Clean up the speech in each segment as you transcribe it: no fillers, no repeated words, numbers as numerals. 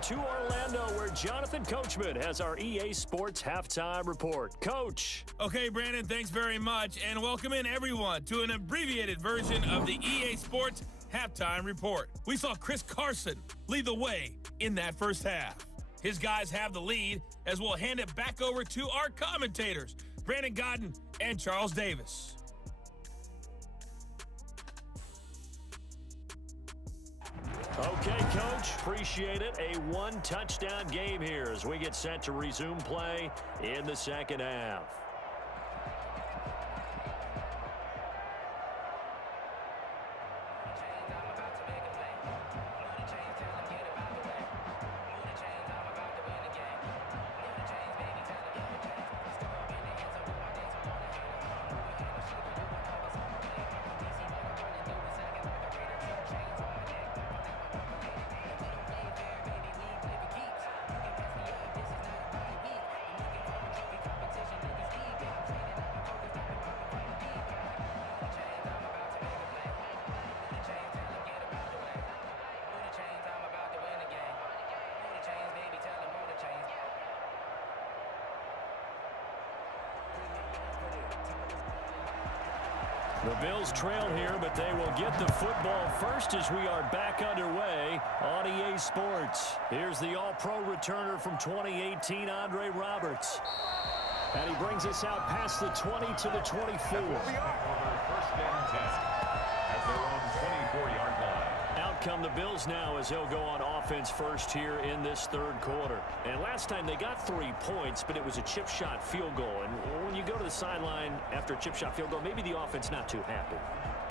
on to Orlando, where Jonathan Coachman has our EA Sports Halftime Report. Coach. Okay, Brandon, thanks very much, and welcome in everyone to an abbreviated version of the EA Sports Halftime Report. We saw Chris Carson lead the way in that first half. His guys have the lead, as we'll hand it back over to our commentators, Brandon Godden and Charles Davis. Okay, Coach, appreciate it. A one-touchdown game here as we get set to resume play in the second half. The Bills trail here, but they will get the football first as we are back underway on EA Sports. Here's the All-Pro returner from 2018, Andre Roberts. And he brings us out past the 20 to the 24. First down 10 at their own 24-yard line. Out come the Bills now as they'll go on offense first here in this third quarter. And last time they got 3 points, but it was a chip shot field goal. And when you go to the sideline after a chip shot field goal, maybe the offense not too happy.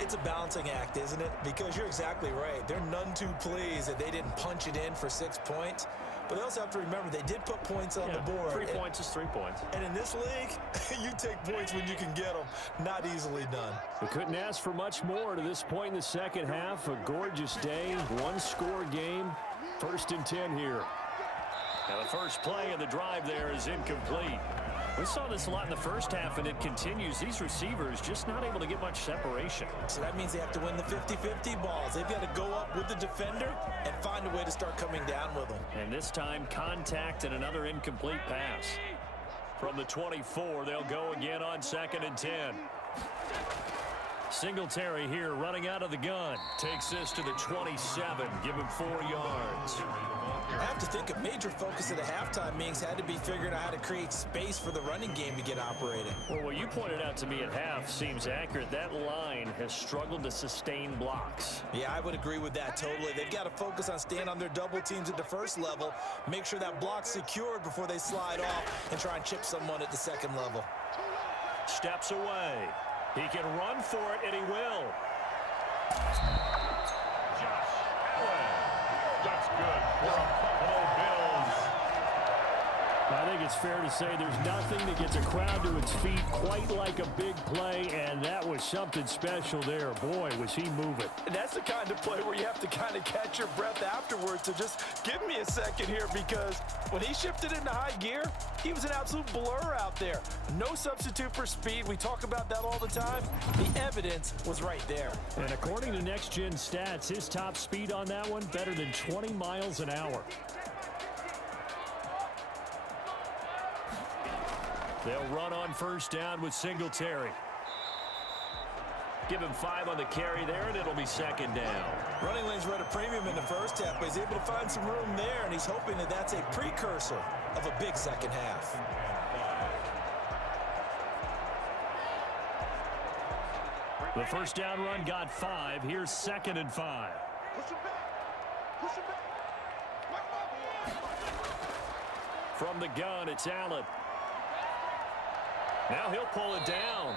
It's a balancing act, isn't it? Because you're exactly right. They're none too pleased that they didn't punch it in for 6 points. But they also have to remember they did put points on the board. 3 points is 3 points. And in this league, you take points when you can get them. Not easily done. We couldn't ask for much more to this point in the second half. A gorgeous day, one-score game. 1st and 10 here. Now the first play of the drive there is incomplete. We saw this a lot in the first half, and it continues. These receivers just not able to get much separation. So that means they have to win the 50-50 balls. They've got to go up with the defender and find a way to start coming down with them. And this time, contact and another incomplete pass. From the 24, they'll go again on 2nd and 10. Singletary here running out of the gun. Takes this to the 27. Give him 4 yards. I have to think a major focus at the halftime meetings had to be figuring out how to create space for the running game to get operating. Well, what you pointed out to me at half seems accurate. That line has struggled to sustain blocks. Yeah, I would agree with that totally. They've got to focus on staying on their double teams at the first level, make sure that block's secured before they slide off and try and chip someone at the second level. Steps away. He can run for it, and he will. That's good for a Buffalo Bills. I think it's fair to say there's nothing that gets a crowd to its feet quite like a big play, and that was something special there. Boy, was he moving. And that's the kind of play where you have to kind of catch your breath afterwards. So just give me a second here, because when he shifted into high gear, he was an absolute blur out there. No substitute for speed. We talk about that all the time. The evidence was right there. And according to Next Gen Stats, his top speed on that one, better than 20 miles an hour. They'll run on first down with Singletary. Give him 5 on the carry there, and it'll be 2nd down. Running lanes were at a premium in the first half, but he's able to find some room there, and he's hoping that that's a precursor of a big second half. The first down run got 5. Here's 2nd and 5. From the gun, it's Allen. Now he'll pull it down.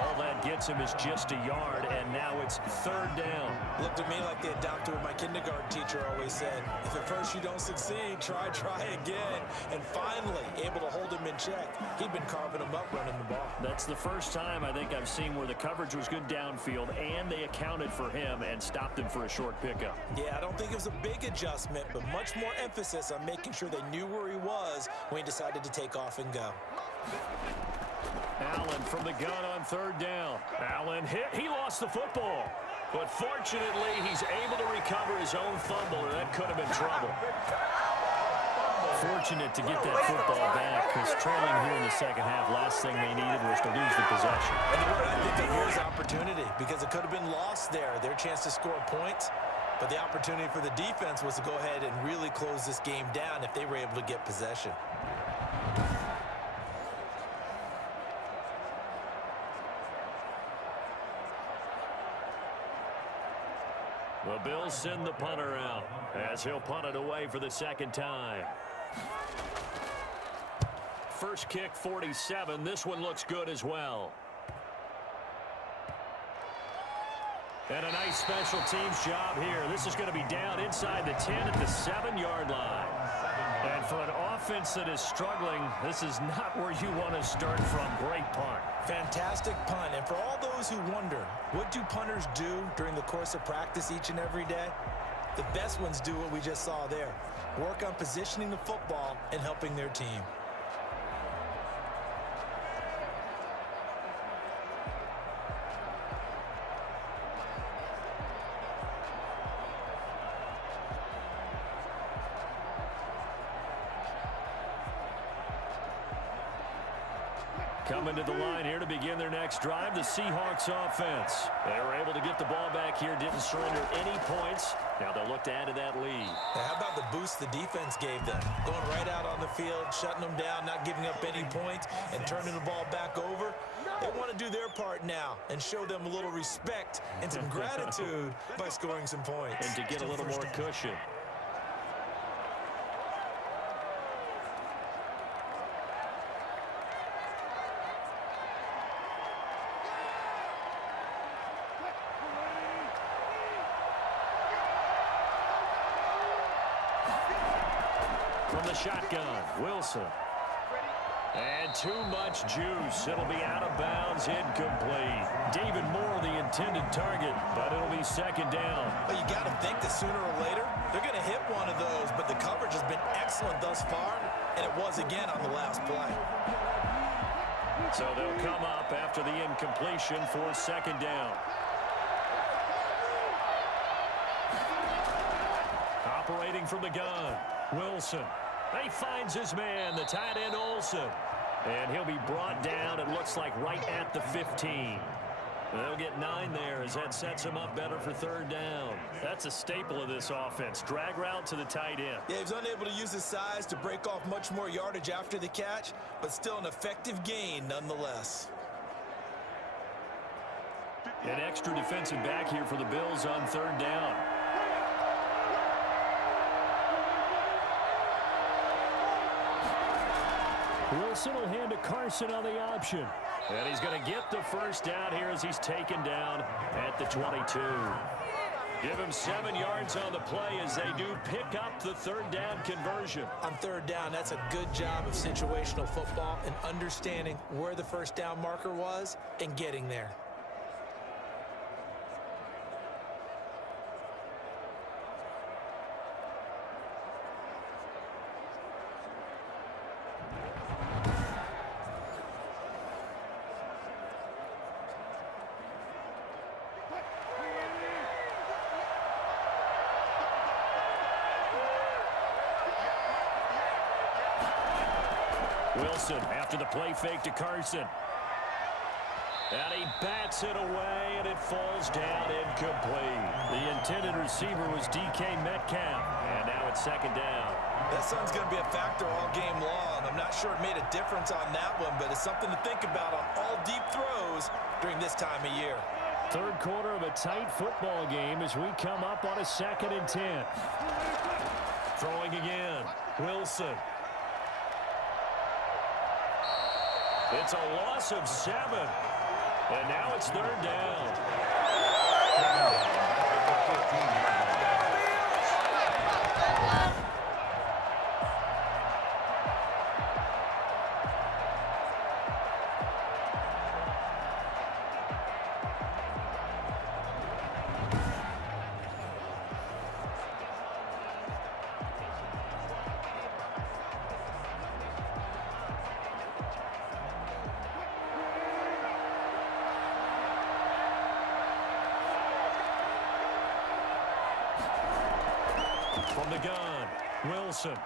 All that gets him is just a yard, and now it's 3rd down. Looked at me like they adopted what my kindergarten teacher always said. If at first you don't succeed, try again. And finally, able to hold him in check. He'd been carving him up running the ball. That's the first time I think I've seen where the coverage was good downfield, and they accounted for him and stopped him for a short pickup. Yeah, I don't think it was a big adjustment, but much more emphasis on making sure they knew where he was when he decided to take off and go. Allen from the gun on 3rd down. Allen hit. He lost the football. But fortunately, he's able to recover his own fumble, or that could have been trouble. fortunate to get that football back because trailing here in the second half, last thing they needed was to lose the possession. And you know what? I think that here's opportunity because it could have been lost there. Their chance to score points. But the opportunity for the defense was to go ahead and really close this game down if they were able to get possession. The Bills send the punter out as he'll punt it away for the second time. First kick, 47. This one looks good as well. And a nice special teams job here. This is going to be down inside the 10 at the 7-yard line. And for an offense that is struggling, this is not where you want to start from. Great punt. Fantastic punt. And for all those who wonder, what do punters do during the course of practice each and every day? The best ones do what we just saw there. Work on positioning the football and helping their team. Coming to the line here to begin their next drive, the Seahawks offense. They were able to get the ball back here, didn't surrender any points. Now they'll look to add to that lead. Now, how about the boost the defense gave them? Going right out on the field, shutting them down, not giving up any points, and turning the ball back over. They want to do their part now and show them a little respect and some gratitude by scoring some points. And to get a little more cushion. From the shotgun, Wilson. And too much juice. It'll be out of bounds, incomplete. David Moore, the intended target, but it'll be second down. But you got to think that sooner or later, they're going to hit one of those, but the coverage has been excellent thus far, and it was again on the last play. So they'll come up after the incompletion for second down. Operating from the gun, Wilson. He finds his man, the tight end Olsen. And he'll be brought down, it looks like, right at the 15. They'll get 9 there as that sets him up better for third down. That's a staple of this offense. Drag route to the tight end. Yeah, he was unable to use his size to break off much more yardage after the catch, but still an effective gain nonetheless. An extra defensive back here for the Bills on third down. Wilson will hand to Carson on the option. And he's going to get the first down here as he's taken down at the 22. Give him 7 yards on the play as they do pick up the third down conversion. On third down, that's a good job of situational football and understanding where the first down marker was and getting there. Wilson after the play fake to Carson. And he bats it away, and it falls down incomplete. The intended receiver was DK Metcalf, and now it's second down. That sun's going to be a factor all game long. I'm not sure it made a difference on that one, but it's something to think about on all deep throws during this time of year. Third quarter of a tight football game as we come up on a 2nd and 10. Throwing again, Wilson. It's a loss of 7. And now it's third down. From the gun, Wilson.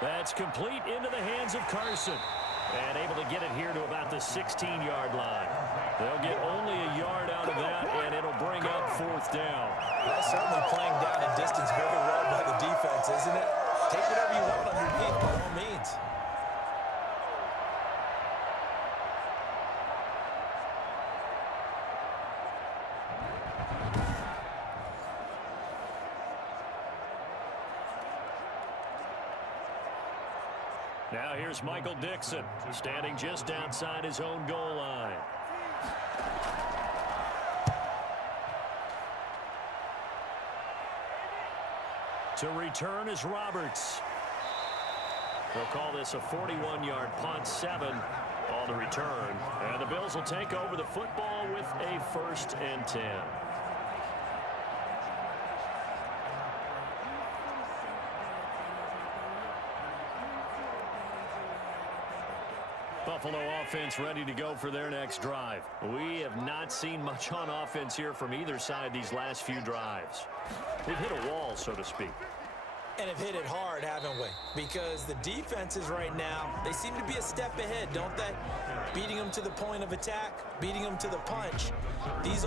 That's complete into the hands of Carson. And able to get it here to about the 16-yard line. They'll get only a yard out of that, and it'll bring up 4th down. That's certainly playing down a distance very well by the defense, isn't it? Take whatever you want underneath by all means. Now here's Michael Dixon, standing just outside his own goal line. To return is Roberts. They'll call this a 41-yard punt, 7 on the return. And the Bills will take over the football with a 1st and 10. Buffalo offense ready to go for their next drive. We have not seen much on offense here from either side these last few drives. We've hit a wall, so to speak. And have hit it hard, haven't we? Because the defenses right now, they seem to be a step ahead, don't they? Beating them to the point of attack, beating them to the punch. These